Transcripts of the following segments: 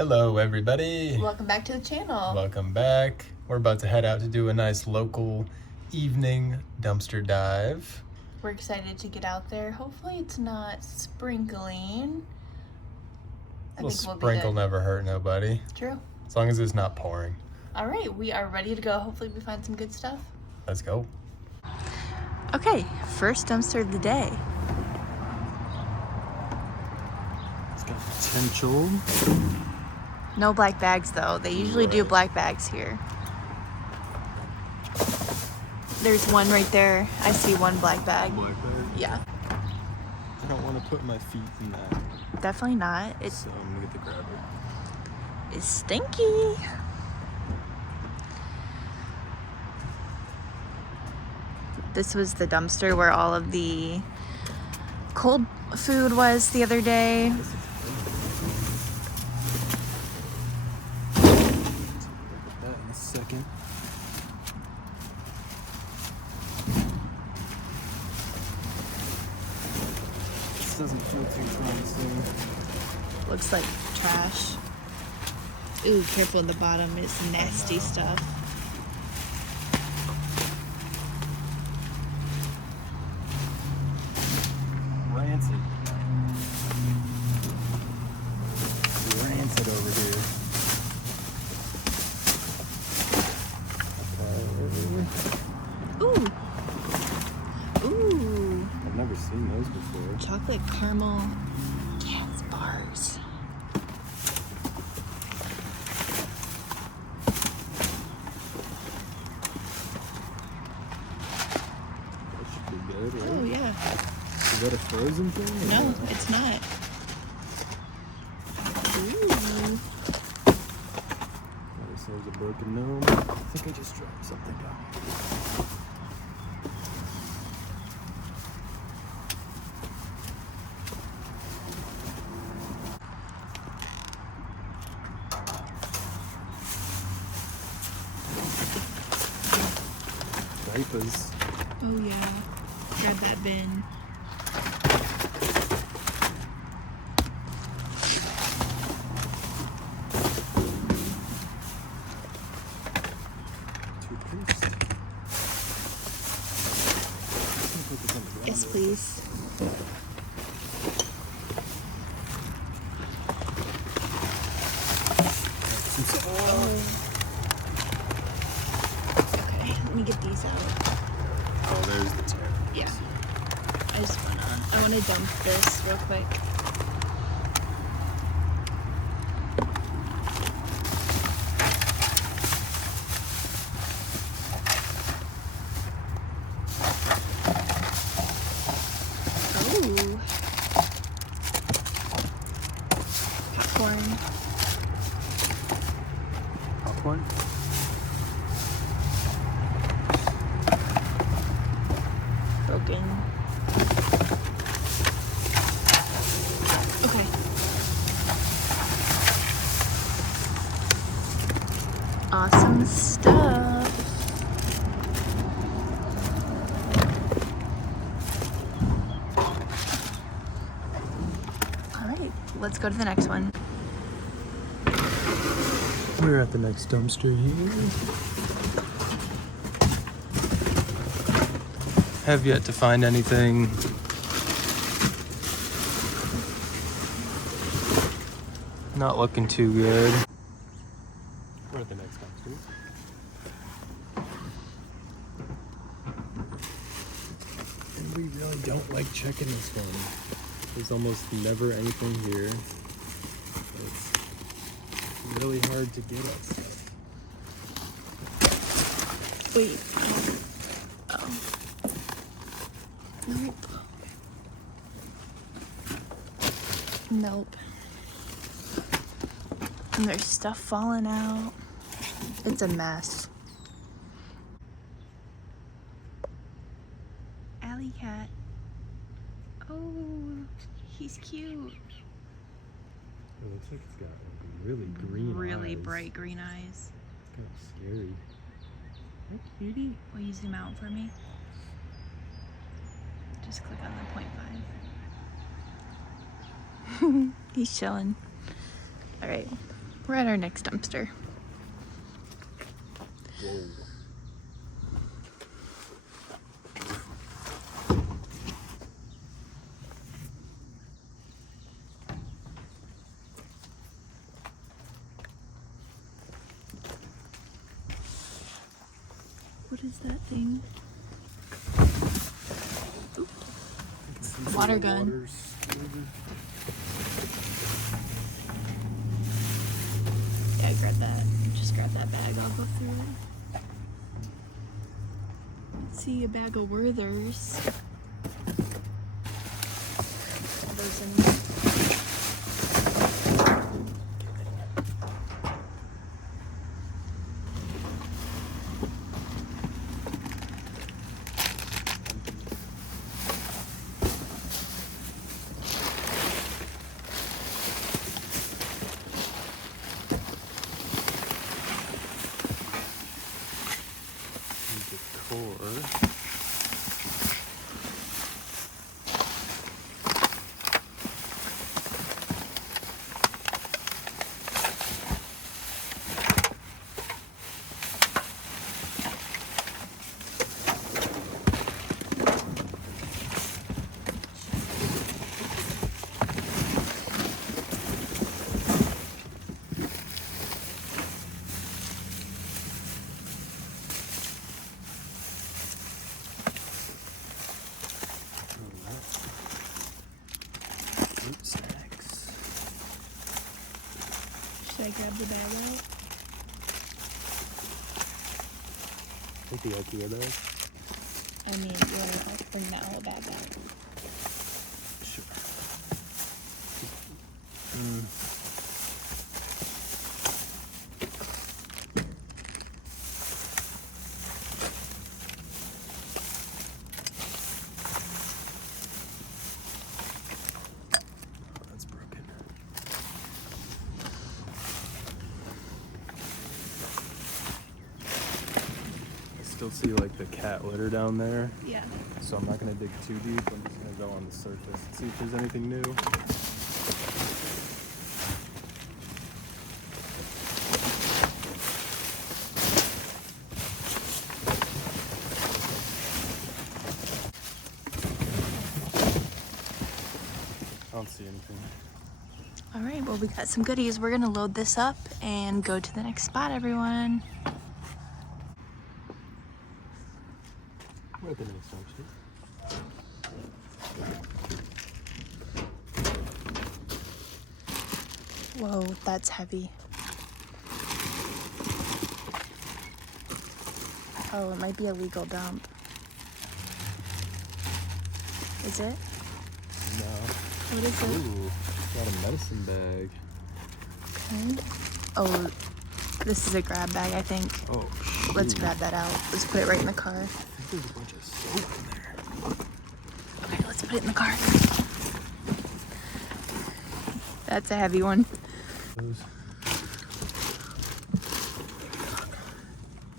Hello everybody. Welcome back to the channel. Welcome back. We're about to head out to do a nice local evening dumpster dive. We're excited to get out there. Hopefully it's not sprinkling. A little sprinkle never hurt nobody. True. As long as it's not pouring. All right, we are ready to go. Hopefully we find some good stuff. Let's go. Okay, first dumpster of the day. It's got potential. No black bags though. They usually do black bags here. There's one right there. I see one black bag. Black bag? Yeah. I don't want to put my feet in that. Definitely not. So I'm gonna get the grabber. It's stinky. This was the dumpster where all of the cold food was the other day. That in a second. This doesn't feel too promising. Looks like trash. Ooh, careful in the bottom. It's nasty stuff. Rancid. Rancid over here. Ooh. Ooh. I've never seen those before. Chocolate caramel Cats bars. That should be good, right? Oh, yeah. Is that a frozen thing? No, it's not. Ooh. This is a broken gnome. I think I just dropped something down. Diapers. Oh, yeah. Grab that bin. Yes, please. Okay, let me get these out. Oh, there's the tear. Yeah. I want to dump this real quick. Oh. Popcorn. Popcorn? Broken. Okay. Awesome stuff. All right, let's go to the next one. We're at the next dumpster here. Have yet to find anything. Not looking too good. We're at the next dumpster. And we really don't like checking this one. There's almost never anything here. It's really hard to get at stuff. Wait. Oh. Nope. Nope. And there's stuff falling out. It's a mess. Alley cat. Oh, he's cute. It looks like it's got really green Really eyes. bright green eyes. It's kind of scary. Hi, cutie. Will you zoom out for me? Just click on the 0.5. He's chilling. All right. We're at our next dumpster. Whoa. What is that thing? Water gun. Yeah, grab that. Just grab that bag. I'll go through it. See a bag of Werther's. All those in there. Should I grab the bag out? Take the IKEA bag. I mean, you want to bring that whole bag out? Sure. That's broken. I still see like the cat litter down there. Yeah. So I'm not gonna dig too deep. I'm just gonna go on the surface and see if there's anything new. I don't see anything. All right, well, we got some goodies. We're gonna load this up and go to the next spot, everyone. We're at the next dumpster. Whoa, that's heavy. Oh, it might be a legal dump. Is it? No. What is it? Ooh, got a medicine bag. Okay. Oh, this is a grab bag, I think. Oh, shoot. Let's grab that out. Let's put it right in the car. I think there's a bunch of soap in there. Okay, let's put it in the car. That's a heavy one.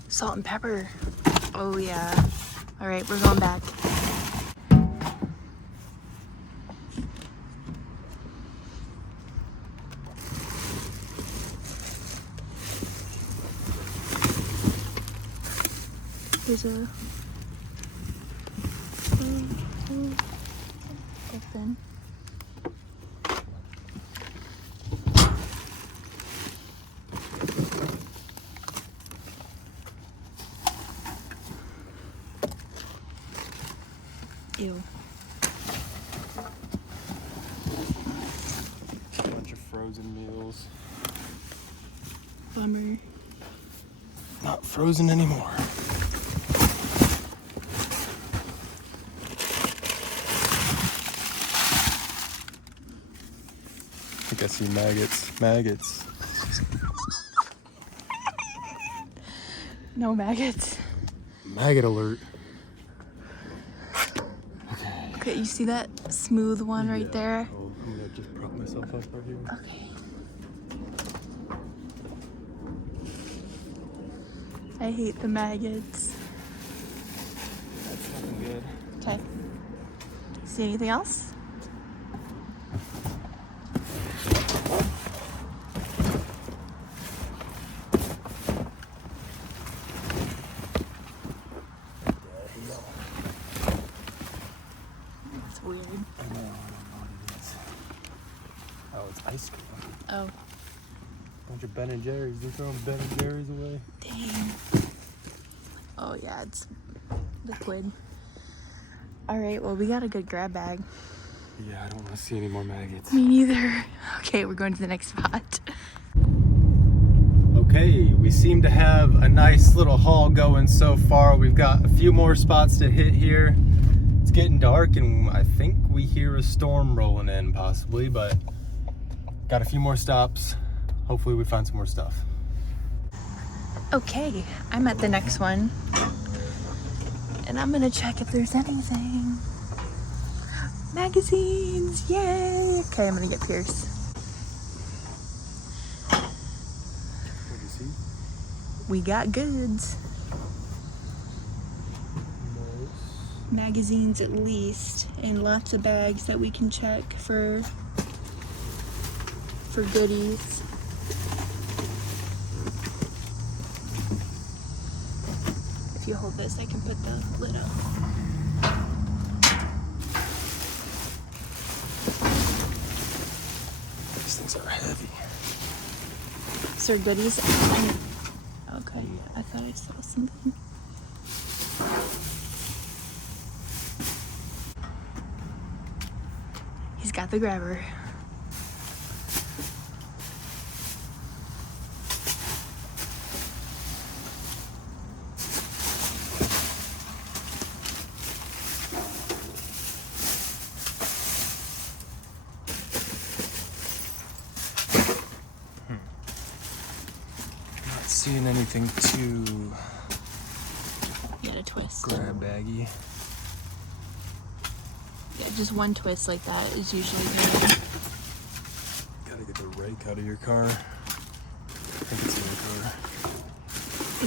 Salt and pepper. Oh yeah. All right, we're going back. There's a open. Ew. A bunch of frozen meals. Bummer. Not frozen anymore. I think I see maggots. Maggots. No maggots. Maggot alert. Okay, you see that smooth one right there? Oh, I'm gonna just prop myself up right here. Okay. I hate the maggots. That's nothing good. Okay. See anything else? bunch of Ben and Jerry's. They're throwing Ben and Jerry's away. Dang. Oh yeah, it's liquid. All right, well, we got a good grab bag. Yeah, I don't want to see any more maggots. Me neither. Okay, we're going to the next spot. Okay, we seem to have a nice little haul going so far. We've got a few more spots to hit here. It's getting dark and I think we hear a storm rolling in possibly, but got a few more stops. Hopefully we find some more stuff. Okay, I'm at the next one. And I'm gonna check if there's anything. Magazines, yay! Okay, I'm gonna get Pierce. What do you see? We got goods. Magazines at least, and lots of bags that we can check for goodies. If you hold this, I can put the lid up. These things are heavy. Sir, goodies. Okay, I thought I saw something. He's got the grabber. Not seeing anything too You gotta twist. grab baggy. Yeah, just one twist like that is usually good. Gotta get the rake out of your car. I think it's in your car.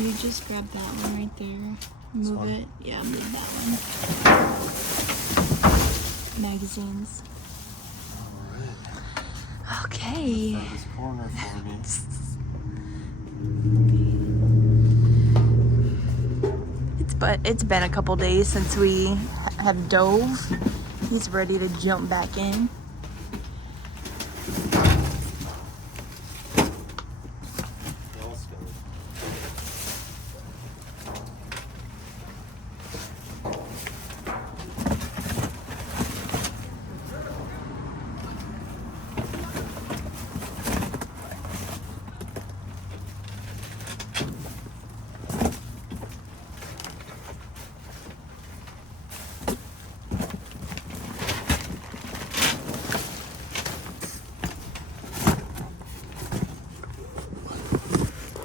You just grab that one right there. Move one? it. Yeah, move that one. Magazines. Alright. Okay. Grab this corner for me. It's been a couple days since we have dove. He's ready to jump back in.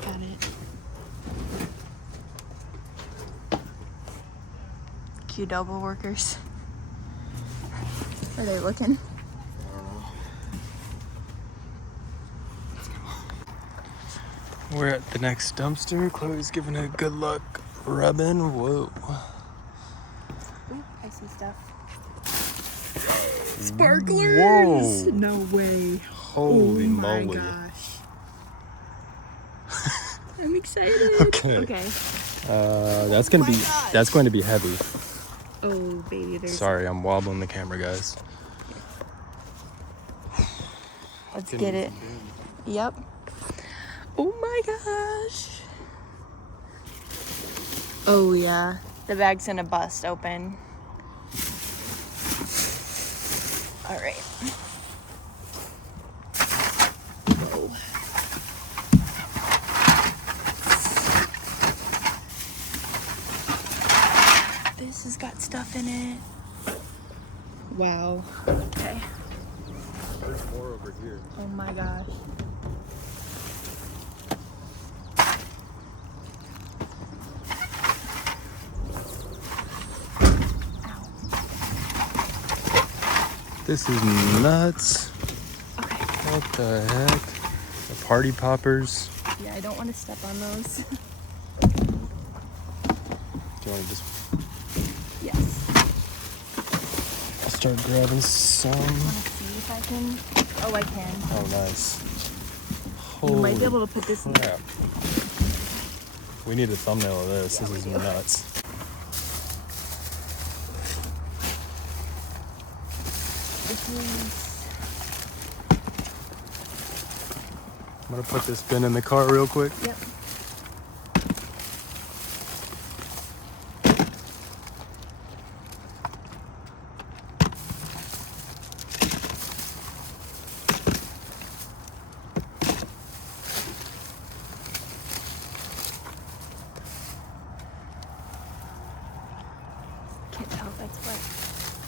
Got it. Cue double workers. Are they looking? We're at the next dumpster. Chloe's giving it a good luck rubbing. Whoa. Ooh, I see stuff. Sparklers! Whoa. No way. Holy moly. Gosh. I'm excited. Okay. Okay. That's gonna my be gosh. that's going to be heavy. Oh, baby, there's. Sorry, I'm wobbling the camera, guys. Let's get it. Yep. Oh my gosh. Oh yeah. The bag's gonna bust open. All right. Whoa. This has got stuff in it. Wow. Okay. There's more over here. Oh my gosh. This is nuts. Okay. What the heck? The party poppers. Yeah, I don't want to step on those. Do you want to just Yes. start grabbing some? I want to see if I can. Oh, I can. Oh, nice. You might be Holy able to put this in. crap. We need a thumbnail of this. Yeah, This is we do. nuts. This is I'm gonna put this bin in the car real quick. Yep. Can't tell if that's what.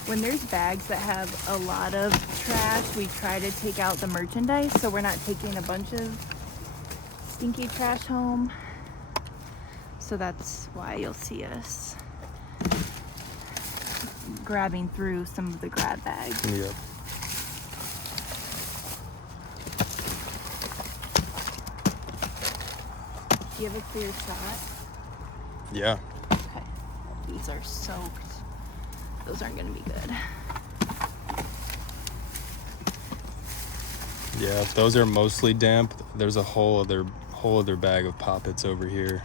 When there's bags that have a lot of trash, we try to take out the merchandise so we're not taking a bunch of stinky trash home. So that's why you'll see us grabbing through some of the grab bags. Yep. Do you have a clear shot? Yeah. Okay. These are soaked. Those aren't gonna be good. Yeah, if those are mostly damp, there's a whole other bag of poppets over here.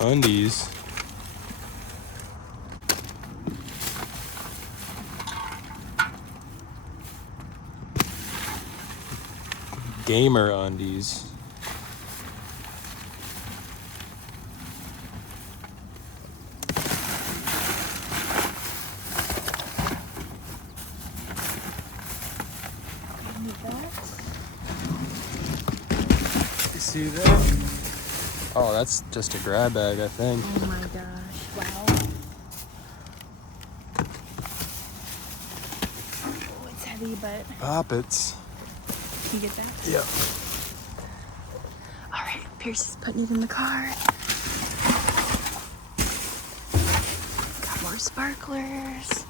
Undies. Gamer undies. Need that. You see that? Oh, that's just a grab bag, I think. Oh my gosh. Wow. Oh, it's heavy, but Poppets. can you get that? Yep. All right, Pierce is putting it in the car. Got more sparklers.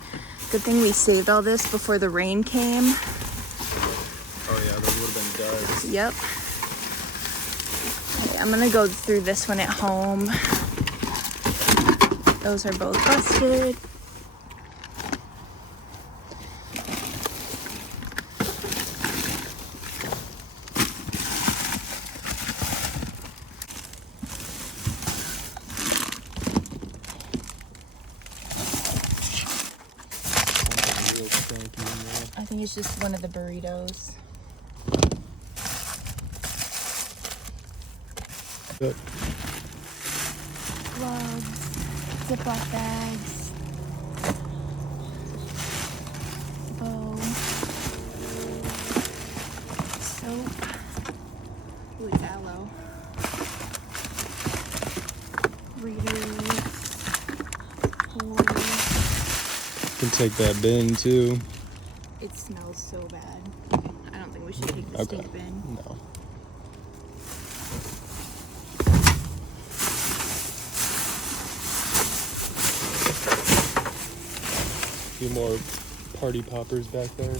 Good thing we saved all this before the rain came. Oh yeah, those would have been dark. Yep. Okay, I'm gonna go through this one at home. Those are both busted. I think it's just one of the burritos. Good. Gloves, Ziploc bags, bow, soap. Ooh, it's aloe. Readers, holes. Can take that bin too. It smells so bad. I don't think we should take the Okay. stink bin. No. A few more party poppers back there.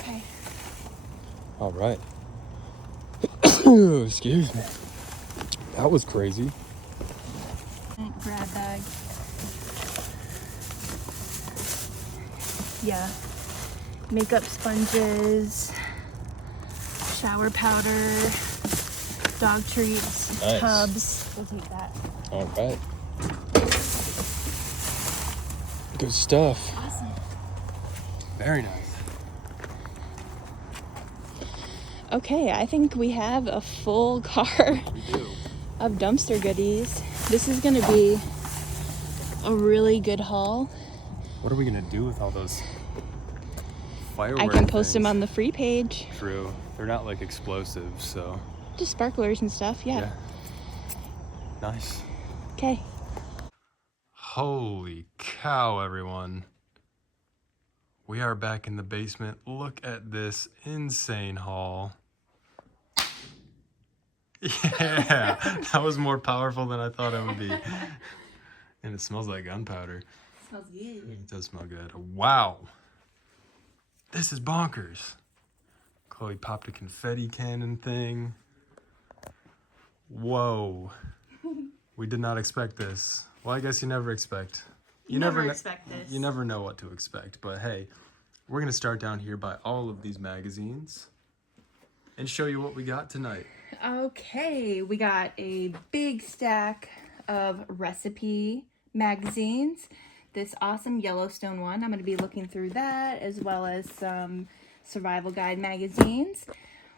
Okay. All right. Excuse me. That was crazy. Grab bag. Yeah. Makeup sponges, shower powder, dog treats, Nice. tubs. We'll take that. All right. Good stuff. Awesome. Very nice. Okay, I think we have a full car We do. of dumpster goodies. This is gonna be a really good haul. What are we gonna do with all those fireworks? I can post them on the free page. True. They're not like explosives, so Just sparklers and stuff, yeah. Nice. Okay. Holy cow, everyone. We are back in the basement. Look at this insane haul. Yeah, that was more powerful than I thought it would be. And it smells like gunpowder. Smells good. It does smell good. Wow. This is bonkers. Chloe popped a confetti cannon thing. Whoa. We did not expect this. Well, I guess you never expect. You never expect this. You never know what to expect. But hey, we're going to start down here by all of these magazines and show you what we got tonight. Okay, we got a big stack of recipe magazines. This awesome Yellowstone one. I'm going to be looking through that, as well as some survival guide magazines.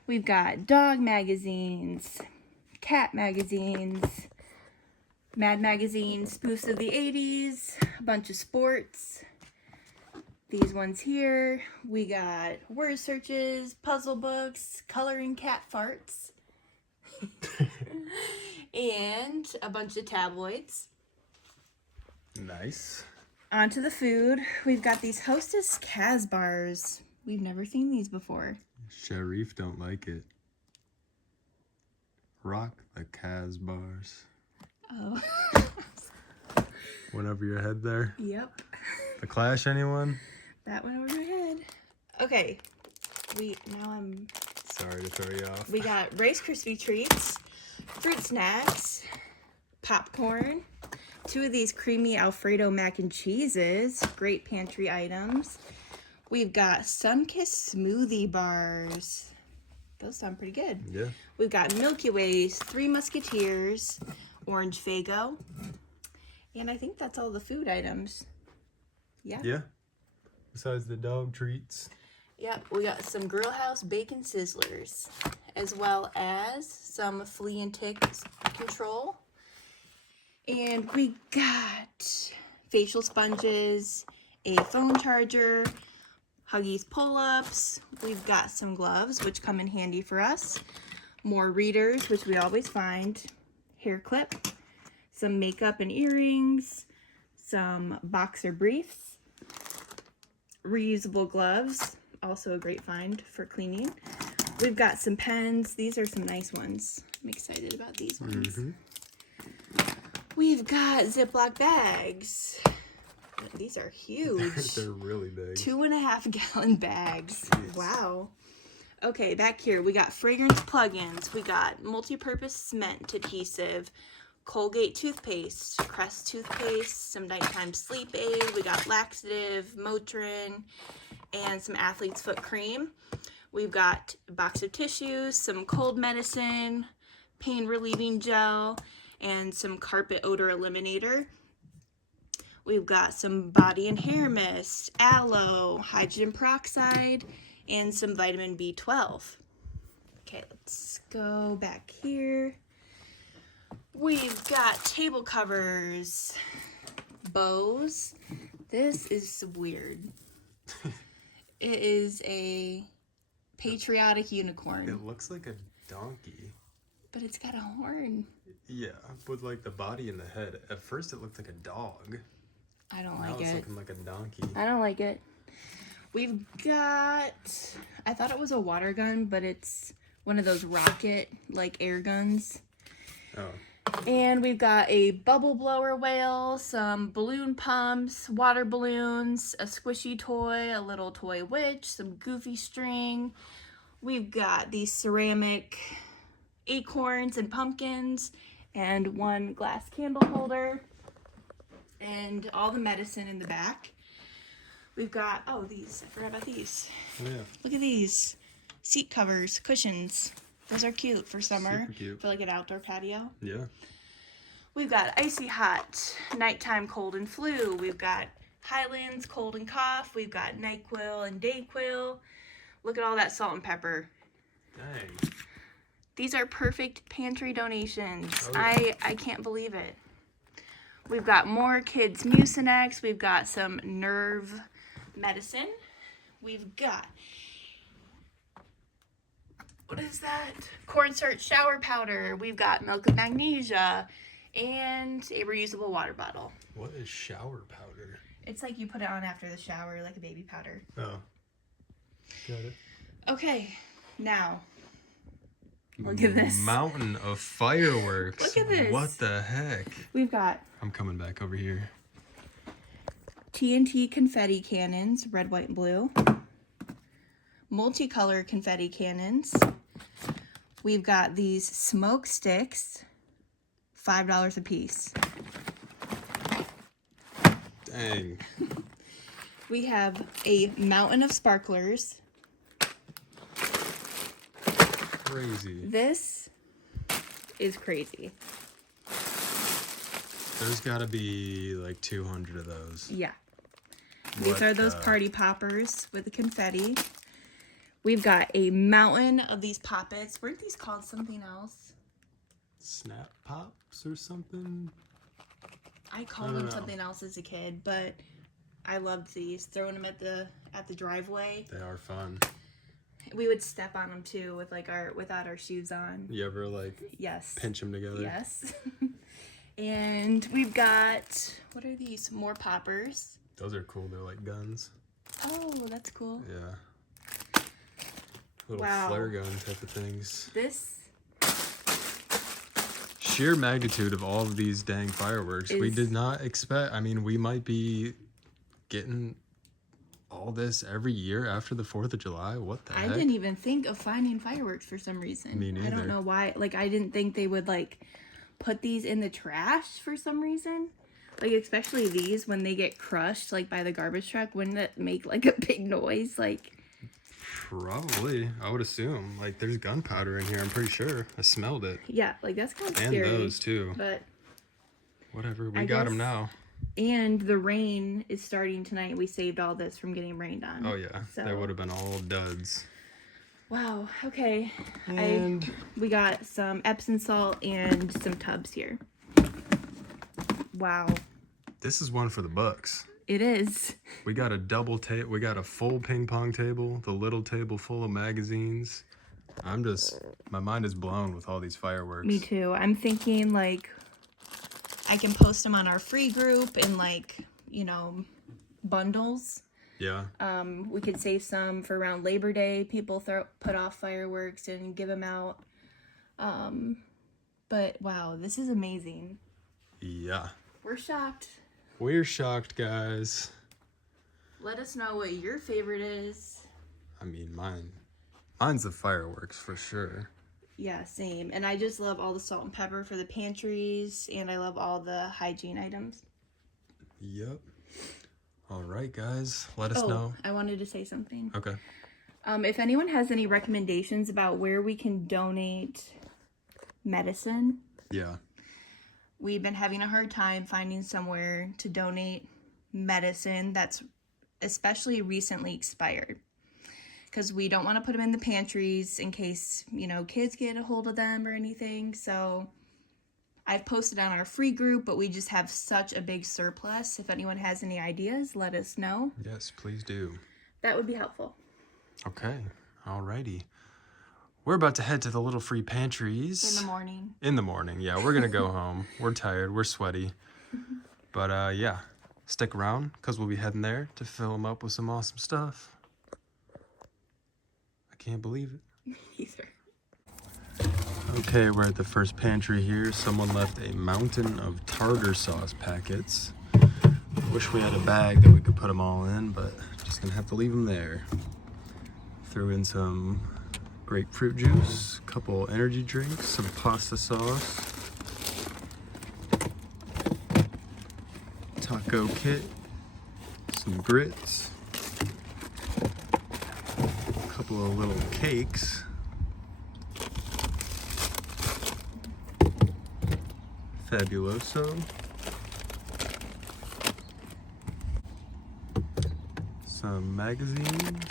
We've got dog magazines, cat magazines, Mad magazines, spoofs of the 80s, a bunch of sports. These ones here. We got word searches, puzzle books, coloring cat farts, and a bunch of tabloids. Nice. On to the food. We've got these Hostess Kaz bars. We've never seen these before. Sharif don't like it. Rock the Kaz bars. Oh. Went over your head there? Yep. The Clash, anyone? That went over my head. Okay. I'm Sorry to throw you off. We got Rice Krispie treats, fruit snacks, popcorn, 2 of these creamy Alfredo mac and cheeses, great pantry items. We've got Sunkist smoothie bars. Those sound pretty good. Yeah. We've got Milky Ways, 3 Musketeers, orange Faygo, and I think that's all the food items. Yeah. Yeah. Besides the dog treats. Yep, we got some Grill House bacon sizzlers, as well as some flea and tick control. And we got facial sponges, a phone charger, Huggies pull-ups. We've got some gloves, which come in handy for us. More readers, which we always find. Hair clip, some makeup and earrings, some boxer briefs, reusable gloves, also a great find for cleaning. We've got some pens. These are some nice ones. I'm excited about these ones. We've got Ziploc bags. These are huge. They're really big. 2.5 gallon bags. Jeez. Wow. Okay, back here we got fragrance plugins. We got multi-purpose cement adhesive, Colgate toothpaste, Crest toothpaste, some nighttime sleep aid. We got laxative, Motrin, and some athlete's foot cream. We've got a box of tissues, some cold medicine, pain relieving gel, and some carpet odor eliminator. We've got some body and hair mist, aloe, hydrogen peroxide, and some vitamin B12. Okay, let's go back here. We've got table covers, bows. This is weird. It is a patriotic unicorn. It looks like a donkey. But it's got a horn. Yeah, with like the body and the head. At first it looked like a dog. I don't Now like it's it. looking like a donkey. I don't like it. We've got, I thought it was a water gun, but it's one of those rocket, like air guns. Oh. And we've got a bubble blower whale, some balloon pumps, water balloons, a squishy toy, a little toy witch, some goofy string. We've got these ceramic acorns and pumpkins, and 1 glass candle holder, and all the medicine in the back. We've got, oh, these, I forgot about these. Yeah. Look at these seat covers, cushions. Those are cute for summer, Super cute. for like an outdoor patio. Yeah. We've got icy hot, nighttime cold and flu. We've got Highlands cold and cough. We've got NyQuil and Dayquil. Look at all that salt and pepper. Dang. These are perfect pantry donations. Oh, yeah. I can't believe it. We've got more kids Mucinex. We've got some nerve medicine. We've got, what is that? Cornstarch shower powder. We've got milk of magnesia and a reusable water bottle. What is shower powder? It's like you put it on after the shower, like a baby powder. Oh. Got it. Okay, now Look at this. Mountain of fireworks. Look at this. What the heck? We've got I'm coming back over here. TNT confetti cannons, red, white, and blue. Multicolor confetti cannons. We've got these smoke sticks, $5 a piece. Dang. We have a mountain of sparklers. Crazy. This is crazy. There's gotta be like 200 of those. Yeah. These are those party poppers with the confetti. We've got a mountain of these poppets. Weren't these called something else? Snap pops or something? I called them something else as a kid, but I loved these. Throwing them at the driveway. They are fun. We would step on them too with like without our shoes on. You ever like Yes. pinch them together? Yes. And we've got, what are these? More poppers. Those are cool. They're like guns. Oh, that's cool. Yeah. Little Wow. flare gun type of things. This Sheer magnitude of all of these dang fireworks. We is- did not expect. I mean, we might be getting all this every year after the 4th of July. What the I heck? didn't even think of finding fireworks for some reason. Me I neither. don't know why. Like, I didn't think they would like put these in the trash for some reason. Like, especially these when they get crushed like by the garbage truck. Wouldn't it make like a big noise? Like, Probably. I would assume. Like, there's gunpowder in here. I'm pretty sure. I smelled it. yeah, like that's kind of And scary. those too. But Whatever. We I got them guess- now. and the rain is starting tonight. We saved all this from getting rained on. Oh yeah. So- They would have been all duds. Wow. Okay. And We got some Epsom salt and some tubs here. Wow. this is one for the bucks. It is. We got a double table. We got a full ping pong table. The little table full of magazines. My mind is blown with all these fireworks. Me too. I'm thinking like I can post them on our free group in like, bundles. Yeah. We could save some for around Labor Day. People put off fireworks and give them out. But wow, this is amazing. Yeah. We're shocked. We're shocked, guys. Let us know what your favorite is. I mean, mine's the fireworks for sure. Yeah, same. And I just love all the salt and pepper for the pantries, and I love all the hygiene items. Yep. All right, guys. Let us know. I wanted to say something. Okay. If anyone has any recommendations about where we can donate medicine, Yeah. we've been having a hard time finding somewhere to donate medicine that's especially recently expired. Because we don't want to put them in the pantries in case, kids get a hold of them or anything. So I've posted on our free group, but we just have such a big surplus. If anyone has any ideas, let us know. Yes, please do. That would be helpful. Okay. Alrighty. We're about to head to the little free pantries. In the morning. In the morning, yeah. We're going to go home. We're tired. We're sweaty. But, yeah. Stick around, because we'll be heading there to fill them up with some awesome stuff. I can't believe it. Either. Okay, we're at the first pantry here. Someone left a mountain of tartar sauce packets. Wish we had a bag that we could put them all in, but just gonna have to leave them there. Threw in some grapefruit juice, a couple energy drinks, some pasta sauce, taco kit, some grits, a couple of little cakes, Fabuloso, some magazines,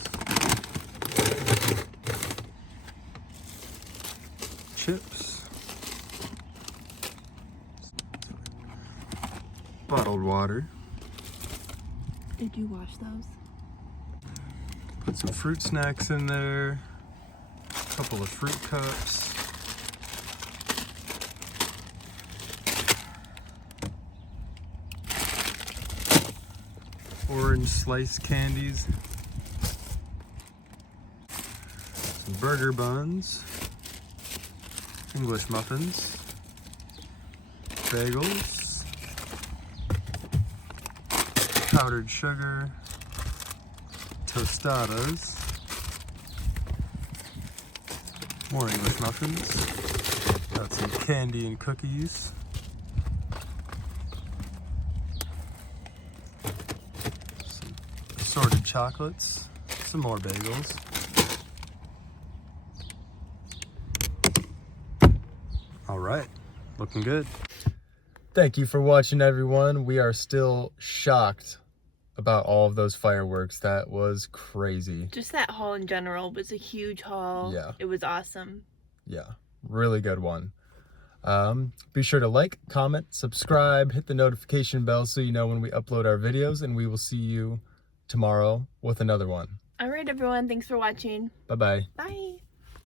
chips, bottled water, Did you wash those? put some fruit snacks in there, a couple of fruit cups, orange slice candies, some burger buns, English muffins, bagels, powdered sugar, tostadas, more English muffins, got some candy and cookies, some assorted chocolates, some more bagels. All right, looking good. Thank you for watching, everyone. We are still shocked about all of those fireworks. That was crazy. Just that haul in general was a huge haul. Yeah. It was awesome. Yeah, really good one. Be sure to like, comment, subscribe, hit the notification bell so you know when we upload our videos, and we will see you tomorrow with another one. All right, everyone. Thanks for watching. Bye-bye. Bye.